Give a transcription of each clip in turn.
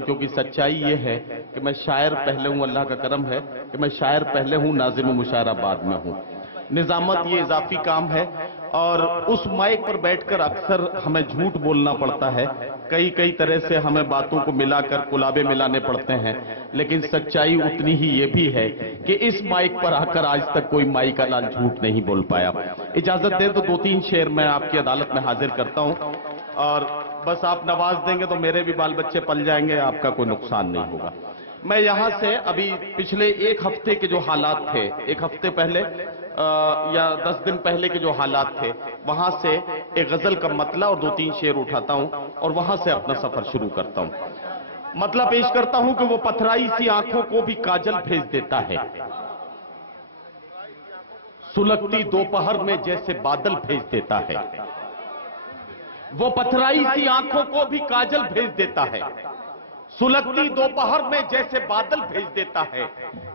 क्योंकि सच्चाई ये है कि मैं शायर पहले हूं, अल्लाह का करम है कि मैं शायर पहले हूं, नाज़िम मुशायरा बाद में हूं। निजामत ये इजाफी काम है और उस माइक पर बैठकर अक्सर हमें झूठ बोलना पड़ता है, कई तरह से हमें बातों को मिलाकर कुलाबे मिलाने पड़ते हैं, लेकिन सच्चाई उतनी ही ये भी है कि इस माइक पर आकर आज तक कोई माई का लाल झूठ नहीं बोल पाया। इजाजत दे तो 2-3 शेर मैं आपकी अदालत में हाजिर करता हूं और बस आप नवाज देंगे तो मेरे भी बाल बच्चे पल जाएंगे, आपका कोई नुकसान नहीं होगा। मैं यहां से अभी पिछले 1 हफ्ते के जो हालात थे, 1 हफ्ते पहले या 10 दिन पहले के जो हालात थे, वहां से एक गजल का मतला और 2-3 शेर उठाता हूं और वहां से अपना सफर शुरू करता हूं। मतला पेश करता हूं कि वो पथराई सी आंखों को भी काजल भेज देता है, सुलगती दोपहर में जैसे बादल भेज देता है। वो पथराई सी आंखों को भी काजल भेज देता है, सुलगती दोपहर में जैसे बादल भेज देता है।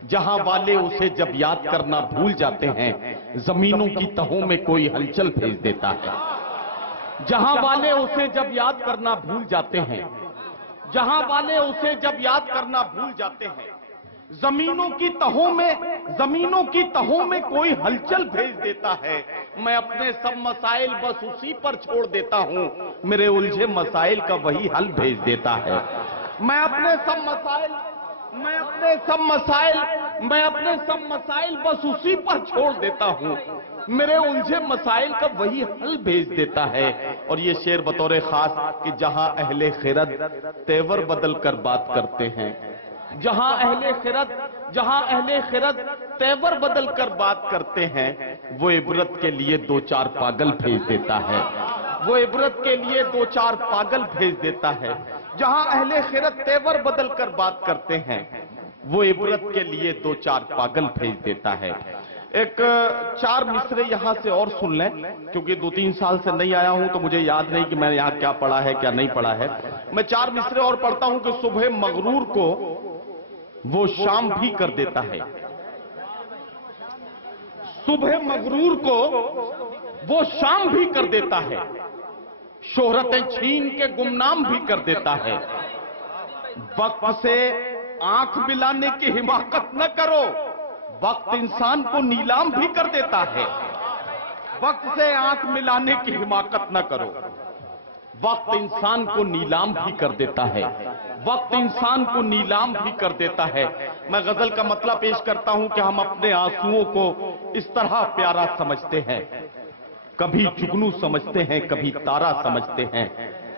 जहां वाले उसे जब याद करना भूल जाते हैं, जमीनों की तहों में कोई हलचल भेज देता है। जहां वाले उसे जब याद करना भूल जाते हैं, जहां वाले उसे जब याद करना भूल जाते हैं, जमीनों की तहों में कोई हलचल भेज देता है। मैं अपने सब मसाइल बस उसी पर छोड़ देता हूं, मेरे उलझे मसाइल का वही हल भेज देता है। मैं अपने सब मसाइल बस उसी पर छोड़ देता हूं, मेरे उलझे मसाइल का वही हल भेज देता है। और ये शेर बतौर खास कि जहां अहले खिरत तेवर बदल कर बात करते हैं, जहां अहले खिरत तेवर बदल कर बात करते हैं, वो इबरत के लिए 2-4 पागल भेज देता है, वो इबरत के लिए 2-4 पागल भेज देता है। जहां अहले खिरत तेवर बदल कर बात करते हैं, वो इबरत के लिए 2-4 पागल भेज देता है। एक 4 मिसरे यहां से और सुन लें, क्योंकि 2-3 साल से नहीं आया हूं तो मुझे याद नहीं कि मैंने यहां क्या पढ़ा है क्या नहीं पढ़ा है। मैं 4 मिसरे और पढ़ता हूं कि सुबह मगरूर को वो शाम भी कर देता है, सुबह मगरूर को वो शाम भी कर देता है, शोहरतें छीन के गुमनाम भी कर देता है। वक्त से आंख मिलाने की हिमाकत न करो, वक्त इंसान को नीलाम भी कर देता है। वक्त से आंख मिलाने की हिमाकत न करो, वक्त इंसान को नीलाम भी कर देता है, वक्त इंसान को नीलाम भी कर देता है। मैं गजल का मतलब पेश करता हूं कि हम अपने आंसुओं को इस तरह प्यारा समझते हैं, कभी जुगनू समझते हैं, कभी तारा समझते हैं।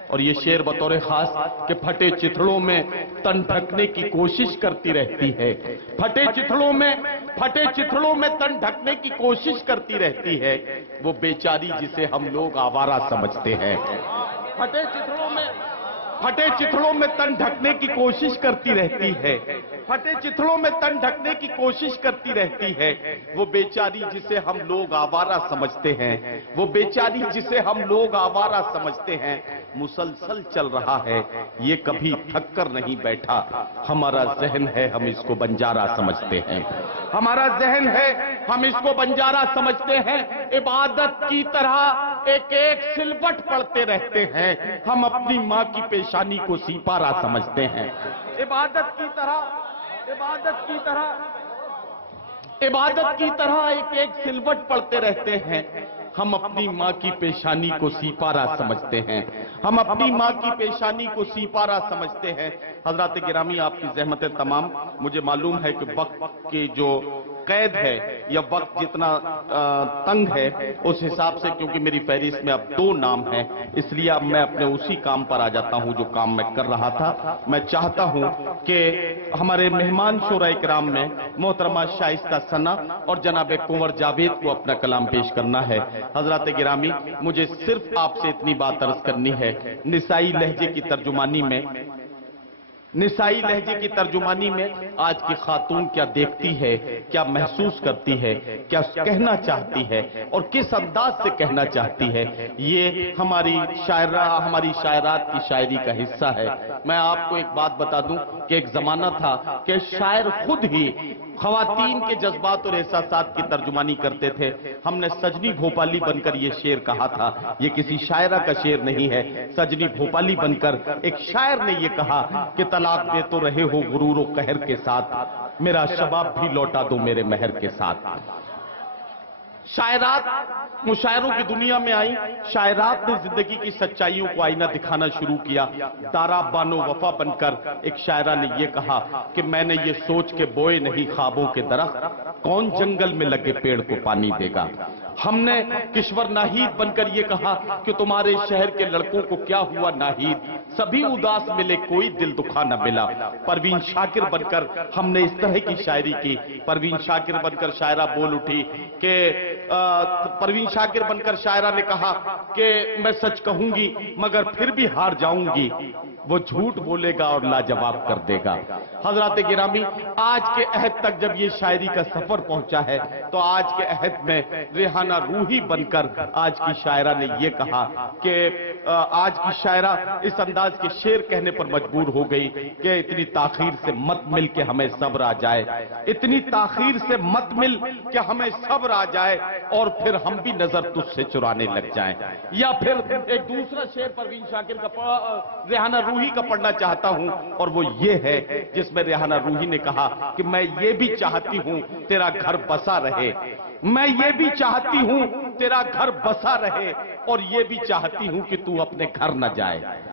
और ये शेर बतौर खास कि फटे चिथड़ों में तन ढकने की कोशिश करती रहती है, फटे चिथड़ों में तन ढकने की कोशिश करती रहती है, वो बेचारी जिसे हम लोग आवारा समझते हैं। फटे चिथड़ों में तन ढकने की कोशिश करती रहती है, फटे चिथड़ों में तन ढकने की कोशिश करती रहती है, वो बेचारी जिसे हम लोग आवारा समझते हैं, वो बेचारी जिसे हम लोग आवारा समझते हैं। मुसलसल चल रहा है ये कभी थक कर नहीं बैठा, हमारा जहन है हम इसको बंजारा समझते हैं, हमारा जहन है हम इसको बंजारा समझते हैं। इबादत की तरह एक एक सिलवट पढ़ते रहते हैं, हम अपनी माँ की पेशानी को सीपारा समझते हैं। इबादत की तरह एक एक सिलवट पढ़ते रहते हैं, हम अपनी माँ की पेशानी को सीपारा समझते हैं, हम अपनी माँ की पेशानी को सीपारा समझते हैं। हजरात गिरामी, आपकी ज़हमत तमाम, मुझे मालूम है कि वक्त की जो कैद है या वक्त जितना तंग है उस हिसाब से, क्योंकि मेरी फहरिस्त में अब 2 नाम हैं, इसलिए अब मैं अपने उसी काम पर आ जाता हूं जो काम मैं कर रहा था। मैं चाहता हूं कि हमारे मेहमान शोरा इकराम में मोहतरमा शाइस्ता सना और जनाब कुंवर जावेद को अपना कलाम पेश करना है। हजरात गिरामी, मुझे सिर्फ आपसे इतनी बात अर्ज करनी है, निसाई लहजे की तर्जुमानी में आज की खातून क्या देखती है, क्या महसूस करती है, क्या कहना चाहती है और किस अंदाज से कहना चाहती है, ये हमारी शायरात की शायरी का हिस्सा है। मैं आपको एक बात बता दूं कि एक जमाना था कि शायर खुद ही खवातीन के जज्बात और एहसासात की तर्जुमानी करते थे। हमने सजनी भोपाली बनकर ये शेर कहा था, ये किसी शायरा का शेर नहीं है, सजनी भोपाली बनकर एक शायर ने ये कहा कि तलाक दे तो रहे हो गुरूर और कहर के साथ, मेरा शबाब भी लौटा दो मेरे महर के साथ। शायरात मुशायरों की दुनिया में आई, शायरात ने जिंदगी की सच्चाइयों को आईना दिखाना शुरू किया। दारा बानो वफा बनकर एक शायरा ने यह कहा कि मैंने ये सोच के बोए नहीं ख्वाबों के दरख्त, कौन जंगल में लगे पेड़ को पानी देगा। हमने किश्वर नाहीद बनकर ये कहा कि तुम्हारे शहर के लड़कों को क्या हुआ नाहीद, सभी उदास मिले कोई दिल दुखा न मिला। परवीन शाकिर बनकर हमने इस तरह की शायरी की। परवीन शाकिर बनकर शायरा बोल उठी कि परवीन शाकिर बनकर शायरा ने कहा कि मैं सच कहूंगी मगर फिर भी हार जाऊंगी, वो झूठ बोलेगा और लाजवाब कर देगा। हजरात गिरामी, आज के अहद तक जब ये शायरी का सफर पहुंचा है तो आज के अहद में रेहाना रूही बनकर आज की शायरा ने ये कहा कि आज की शायरा इस अंदाज के शेर कहने पर मजबूर हो गई कि इतनी ताखीर से मत मिल के हमें सब्र आ जाए, इतनी ताखीर से मत मिल कि हमें सब्र आ जाए और फिर हम भी नजर तुझसे चुराने लग जाएं। या फिर एक दूसरा शेर परवीन शाकिर का रेहाना रूही का पढ़ना चाहता हूं और वो ये है जिसमें रेहाना रूही ने कहा कि मैं ये भी चाहती हूं तेरा घर बसा रहे, मैं ये भी चाहती हूं तेरा घर बसा रहे और ये भी चाहती हूं कि तू अपने घर न जाए।